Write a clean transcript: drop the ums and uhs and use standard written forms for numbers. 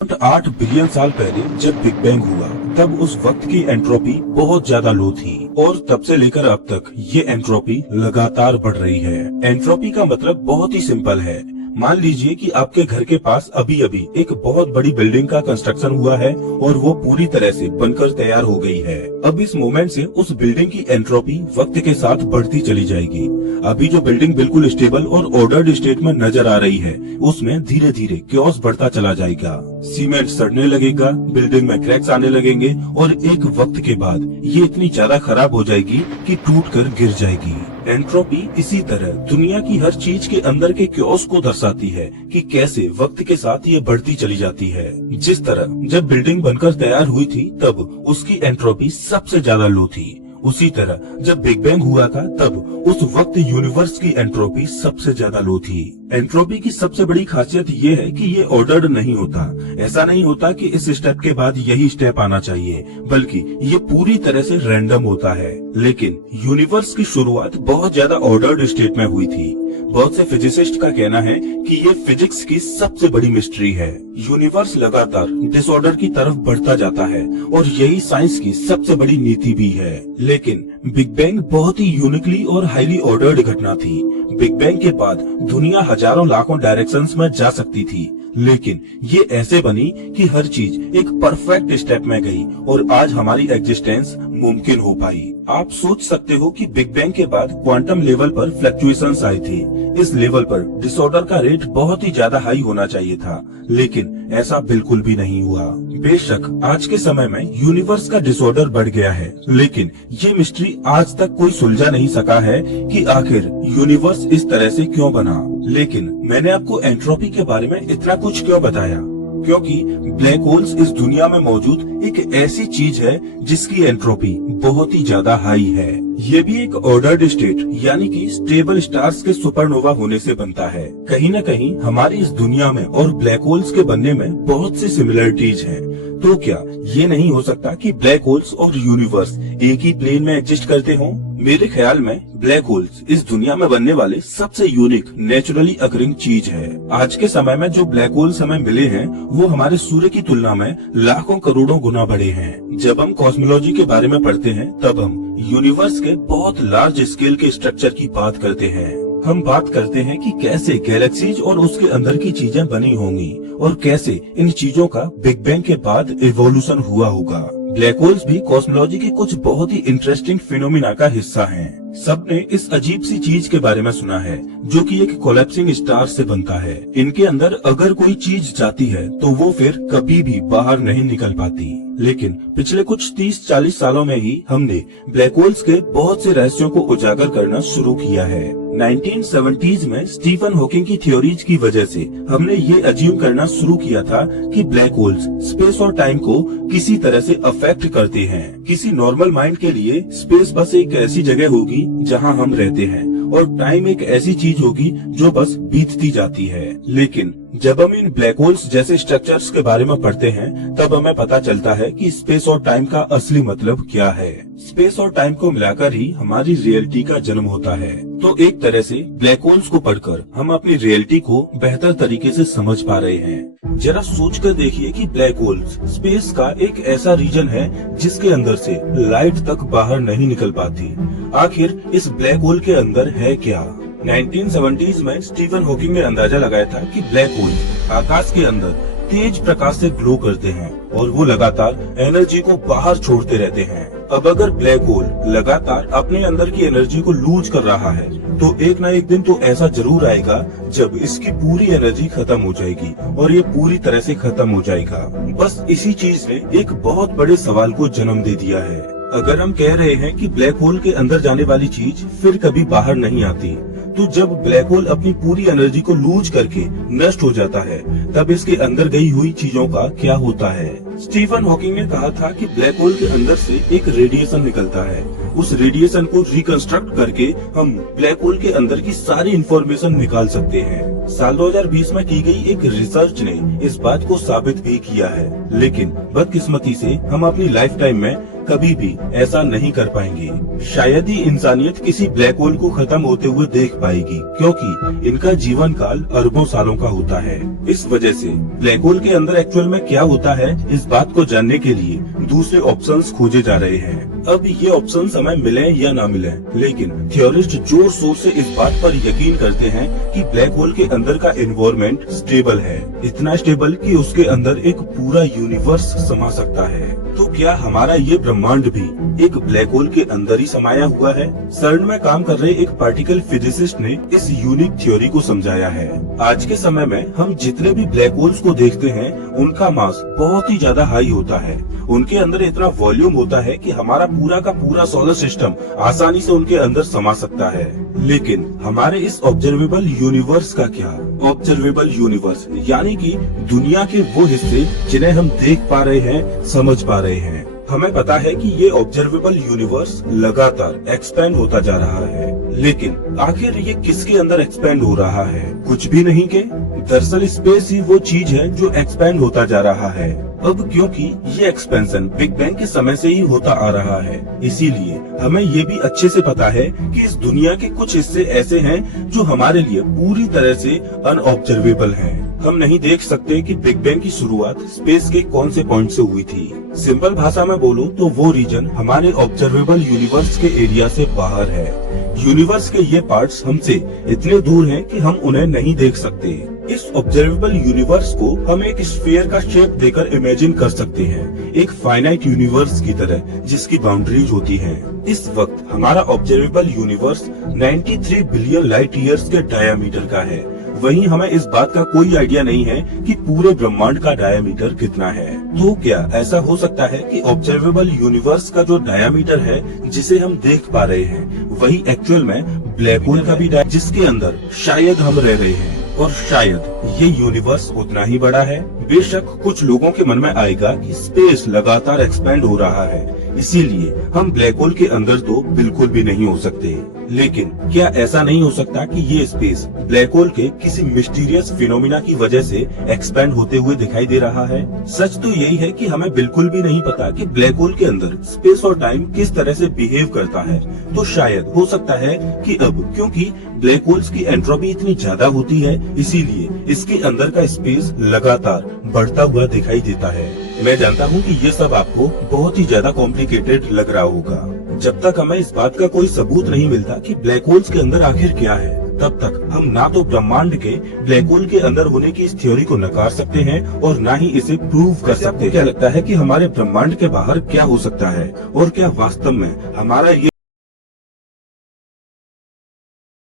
8 billion साल पहले जब बिग बैंग हुआ तब उस वक्त की एंट्रोपी बहुत ज्यादा लो थी और तब से लेकर अब तक ये एंट्रोपी लगातार बढ़ रही है। एंट्रोपी का मतलब बहुत ही सिंपल है। मान लीजिए कि आपके घर के पास अभी अभी एक बहुत बड़ी बिल्डिंग का कंस्ट्रक्शन हुआ है और वो पूरी तरह से बनकर तैयार हो गई है। अब इस मोमेंट से उस बिल्डिंग की एंट्रोपी वक्त के साथ बढ़ती चली जाएगी। अभी जो बिल्डिंग बिल्कुल स्टेबल और ऑर्डर्ड स्टेट में नजर आ रही है उसमें धीरे धीरे क्योस बढ़ता चला जाएगा। सीमेंट सड़ने लगेगा, बिल्डिंग में क्रैक्स आने लगेंगे और एक वक्त के बाद ये इतनी ज्यादा खराब हो जाएगी कि टूट कर गिर जाएगी। एंट्रोपी इसी तरह दुनिया की हर चीज के अंदर के क्योस को दर्शाती है कि कैसे वक्त के साथ ये बढ़ती चली जाती है। जिस तरह जब बिल्डिंग बनकर तैयार हुई थी तब उसकी एंट्रोपी सबसे ज्यादा लो थी, उसी तरह जब बिग बैंग हुआ था तब उस वक्त यूनिवर्स की एंट्रोपी सबसे ज्यादा लो थी। एंट्रोपी की सबसे बड़ी खासियत ये है कि ये ऑर्डर्ड नहीं होता। ऐसा नहीं होता कि इस स्टेप के बाद यही स्टेप आना चाहिए, बल्कि ये पूरी तरह से रैंडम होता है। लेकिन यूनिवर्स की शुरुआत बहुत ज्यादा ऑर्डर्ड स्टेट में हुई थी। बहुत से फिजिसिस्ट का कहना है कि ये फिजिक्स की सबसे बड़ी मिस्ट्री है। यूनिवर्स लगातार डिसऑर्डर की तरफ बढ़ता जाता है और यही साइंस की सबसे बड़ी नीति भी है। लेकिन बिग बैंग बहुत ही यूनिकली और हाईली ऑर्डर्ड घटना थी। बिग बैंग के बाद दुनिया हजारों लाखों डायरेक्शंस में जा सकती थी, लेकिन ये ऐसे बनी कि हर चीज एक परफेक्ट स्टेप में गई और आज हमारी एग्जिस्टेंस मुमकिन हो पाई। आप सोच सकते हो कि बिग बैंग के बाद क्वांटम लेवल पर फ्लक्चुएशंस आए थे। इस लेवल पर डिसऑर्डर का रेट बहुत ही ज्यादा हाई होना चाहिए था, लेकिन ऐसा बिल्कुल भी नहीं हुआ। बेशक आज के समय में यूनिवर्स का डिसऑर्डर बढ़ गया है, लेकिन ये मिस्ट्री आज तक कोई सुलझा नहीं सका है कि आखिर यूनिवर्स इस तरह से क्यों बना। लेकिन मैंने आपको एंट्रोपी के बारे में इतना कुछ क्यों बताया? क्योंकि ब्लैक होल्स इस दुनिया में मौजूद एक ऐसी चीज है जिसकी एंट्रोपी बहुत ही ज्यादा हाई है। ये भी एक ऑर्डर्ड स्टेट यानी कि स्टेबल स्टार्स के सुपरनोवा होने से बनता है। कहीं न कहीं हमारी इस दुनिया में और ब्लैक होल्स के बनने में बहुत सी सिमिलरिटीज हैं। तो क्या ये नहीं हो सकता कि ब्लैक होल्स और यूनिवर्स एक ही प्लेन में एग्जिस्ट करते हों? मेरे ख्याल में ब्लैक होल्स इस दुनिया में बनने वाले सबसे यूनिक नेचुरली अकरिंग चीज है। आज के समय में जो ब्लैक होल्स हमें मिले हैं वो हमारे सूर्य की तुलना में लाखों करोड़ों गुना बड़े हैं। जब हम कॉस्मोलॉजी के बारे में पढ़ते हैं तब हम यूनिवर्स के बहुत लार्ज स्केल के स्ट्रक्चर की बात करते हैं। हम बात करते हैं कि कैसे गैलेक्सीज और उसके अंदर की चीजें बनी होंगी और कैसे इन चीजों का बिग बैंग के बाद इवोल्यूशन हुआ होगा। ब्लैक होल्स भी कॉस्मोलॉजी के कुछ बहुत ही इंटरेस्टिंग फिनोमिना का हिस्सा हैं। सबने इस अजीब सी चीज के बारे में सुना है जो कि एक कोलैप्सिंग स्टार से बनता है। इनके अंदर अगर कोई चीज जाती है तो वो फिर कभी भी बाहर नहीं निकल पाती। लेकिन पिछले कुछ 30-40 सालों में ही हमने ब्लैक होल्स के बहुत से रहस्यों को उजागर करना शुरू किया है। 1970s में स्टीफन हॉकिंग की थ्योरीज की वजह से हमने ये अज्यूम करना शुरू किया था कि ब्लैक होल्स स्पेस और टाइम को किसी तरह से अफेक्ट करते हैं। किसी नॉर्मल माइंड के लिए स्पेस बस एक ऐसी जगह होगी जहां हम रहते हैं और टाइम एक ऐसी चीज होगी जो बस बीतती जाती है। लेकिन जब हम इन ब्लैक होल्स जैसे स्ट्रक्चर्स के बारे में पढ़ते हैं तब हमें पता चलता है कि स्पेस और टाइम का असली मतलब क्या है। स्पेस और टाइम को मिलाकर ही हमारी रियलिटी का जन्म होता है। तो एक तरह से ब्लैक होल्स को पढ़कर हम अपनी रियलिटी को बेहतर तरीके से समझ पा रहे हैं। जरा सोचकर देखिए कि ब्लैक होल्स स्पेस का एक ऐसा रीजन है जिसके अंदर से लाइट तक बाहर नहीं निकल पाती। आखिर इस ब्लैक होल के अंदर है क्या? 1970s में स्टीफन हॉकिंग ने अंदाजा लगाया था कि ब्लैक होल आकाश के अंदर तेज प्रकाश से ग्लो करते हैं और वो लगातार एनर्जी को बाहर छोड़ते रहते हैं। अब अगर ब्लैक होल लगातार अपने अंदर की एनर्जी को लूज कर रहा है तो एक न एक दिन तो ऐसा जरूर आएगा जब इसकी पूरी एनर्जी खत्म हो जाएगी और ये पूरी तरह से खत्म हो जाएगा। बस इसी चीज ने एक बहुत बड़े सवाल को जन्म दे दिया है। अगर हम कह रहे हैं कि ब्लैक होल के अंदर जाने वाली चीज फिर कभी बाहर नहीं आती, तो जब ब्लैक होल अपनी पूरी एनर्जी को लूज करके नष्ट हो जाता है तब इसके अंदर गई हुई चीजों का क्या होता है? स्टीफन हॉकिंग ने कहा था कि ब्लैक होल के अंदर से एक रेडिएशन निकलता है। उस रेडिएशन को रिकंस्ट्रक्ट करके हम ब्लैक होल के अंदर की सारी इंफॉर्मेशन निकाल सकते हैं। साल 2020 में की गई एक रिसर्च ने इस बात को साबित भी किया है। लेकिन बदकिस्मती से हम अपनी लाइफ टाइम में कभी भी ऐसा नहीं कर पाएंगे। शायद ही इंसानियत किसी ब्लैक होल को खत्म होते हुए देख पाएगी, क्योंकि इनका जीवन काल अरबों सालों का होता है। इस वजह से ब्लैक होल के अंदर एक्चुअल में क्या होता है, इस बात को जानने के लिए दूसरे ऑप्शंस खोजे जा रहे हैं। अब ये ऑप्शंस हमें मिले या ना मिले, लेकिन थ्योरिस्ट जोर शोर से इस बात पर यकीन करते हैं कि ब्लैक होल के अंदर का एनवायरनमेंट स्टेबल है, इतना स्टेबल कि उसके अंदर एक पूरा यूनिवर्स समा सकता है। तो क्या हमारा ये ब्रह्मांड भी एक ब्लैक होल के अंदर ही समाया हुआ है? सर्न में काम कर रहे एक पार्टिकल फिजिसिस्ट ने इस यूनिक थ्योरी को समझाया है। आज के समय में हम जितने भी ब्लैक होल्स को देखते हैं, उनका मास बहुत ही ज्यादा हाई होता है। उनके अंदर इतना वॉल्यूम होता है कि हमारा पूरा का पूरा सोलर सिस्टम आसानी से उनके अंदर समा सकता है। लेकिन हमारे इस ऑब्जर्वेबल यूनिवर्स का क्या? ऑब्जर्वेबल यूनिवर्स यानी कि दुनिया के वो हिस्से जिन्हें हम देख पा रहे हैं, समझ पा रहे हैं। हमें पता है कि ये ऑब्जर्वेबल यूनिवर्स लगातार एक्सपेंड होता जा रहा है, लेकिन आखिर ये किसके अंदर एक्सपेंड हो रहा है? कुछ भी नहीं के। दरअसल स्पेस ही वो चीज है जो एक्सपेंड होता जा रहा है। अब क्योंकि ये एक्सपेंशन बिग बैंग के समय से ही होता आ रहा है, इसीलिए हमें ये भी अच्छे से पता है कि इस दुनिया के कुछ हिस्से ऐसे हैं जो हमारे लिए पूरी तरह से अनऑब्जर्वेबल हैं। हम नहीं देख सकते कि बिग बैंग की शुरुआत स्पेस के कौन से पॉइंट से हुई थी। सिंपल भाषा में बोलूं तो वो रीजन हमारे ऑब्जर्वेबल यूनिवर्स के एरिया से बाहर है। यूनिवर्स के ये पार्ट्स हमसे इतने दूर हैं कि हम उन्हें नहीं देख सकते। इस ऑब्जर्वेबल यूनिवर्स को हम एक स्फीयर का शेप देकर इमेजिन कर सकते हैं, एक फाइनाइट यूनिवर्स की तरह जिसकी बाउंड्रीज होती हैं। इस वक्त हमारा observable universe 93 billion light years के डायामीटर का है। वहीं हमें इस बात का कोई आइडिया नहीं है कि पूरे ब्रह्मांड का डायामीटर कितना है। तो क्या ऐसा हो सकता है कि ऑब्जर्वेबल यूनिवर्स का जो डायामीटर है, जिसे हम देख पा रहे हैं, वही एक्चुअल में ब्लैक होल का भी जिसके अंदर शायद हम रह रहे हैं, और शायद ये यूनिवर्स उतना ही बड़ा है। बेशक कुछ लोगों के मन में आएगा कि स्पेस लगातार एक्सपेंड हो रहा है, इसीलिए हम ब्लैक होल के अंदर तो बिल्कुल भी नहीं हो सकते। लेकिन क्या ऐसा नहीं हो सकता कि ये स्पेस ब्लैक होल के किसी मिस्टीरियस फिनोमिना की वजह से एक्सपेंड होते हुए दिखाई दे रहा है? सच तो यही है कि हमें बिल्कुल भी नहीं पता कि ब्लैक होल के अंदर स्पेस और टाइम किस तरह से बिहेव करता है। तो शायद हो सकता है कि अब क्योंकि ब्लैक होल्स की एंट्रोपी इतनी ज्यादा होती है, इसीलिए इसके अंदर का स्पेस लगातार बढ़ता हुआ दिखाई देता है। मैं जानता हूँ कि ये सब आपको बहुत ही ज्यादा कॉम्प्लिकेटेड लग रहा होगा। जब तक हमें इस बात का कोई सबूत नहीं मिलता कि ब्लैक होल्स के अंदर आखिर क्या है, तब तक हम ना तो ब्रह्मांड के ब्लैक होल के अंदर होने की इस थ्योरी को नकार सकते हैं और ना ही इसे प्रूव कर सकते हैं। क्या लगता है कि हमारे ब्रह्मांड के बाहर क्या हो सकता है, और क्या वास्तव में हमारा ये